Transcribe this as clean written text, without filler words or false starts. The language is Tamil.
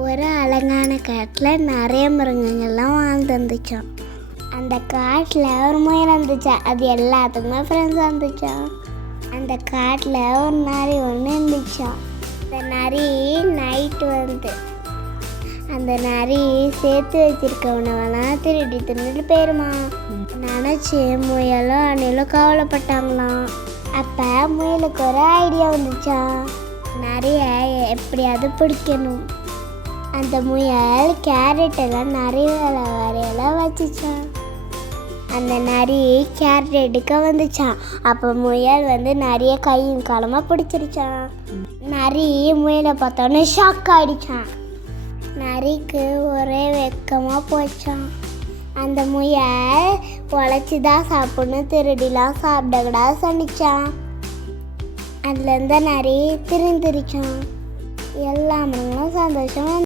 ஒரு அழகான காட்டில் நிறைய மிருகங்கள்லாம் வாழ்ந்து வந்துச்சான். அந்த காட்டில் ஒரு முயல் இருந்துச்சா, அது எல்லாத்துக்குமே ஃப்ரெண்ட்ஸாக இருந்துச்சான். அந்த காட்டில் ஒரு நரி ஒன்று இருந்துச்சான். அந்த நரி நைட்டு வந்து அந்த நரி சேர்த்து வச்சிருக்க உணவெல்லாம் திருடி தின்னுட்டு போயிருமா நினச்சி முயலும் அணிலும் கவலைப்பட்டாங்களாம். அப்போ முயலுக்கு ஒரு ஐடியா வந்துச்சான், நிறைய எப்படியாவது பிடிக்கணும். அந்த முயல் கேரட்டெல்லாம் நிறைய வரையெல்லாம் வச்சுச்சான். அந்த நரி கேரட் எடுக்க வந்துச்சான். அப்போ முயல் வந்து நிறைய கையும் காலமாக பிடிச்சிருச்சான். நரி முயலை பார்த்தோன்னே ஷாக் ஆகிடுச்சான். நரிக்கு ஒரே வெக்கமாக போச்சான். அந்த முயல் உழைச்சி தான் சாப்பிடணும், திருடிலாம் சாப்பிடக்கூடாது சொன்னிச்சான். அதுலேருந்து நரி திருந்திருச்சான். எல்லா மரங்களும் சந்தோஷமாக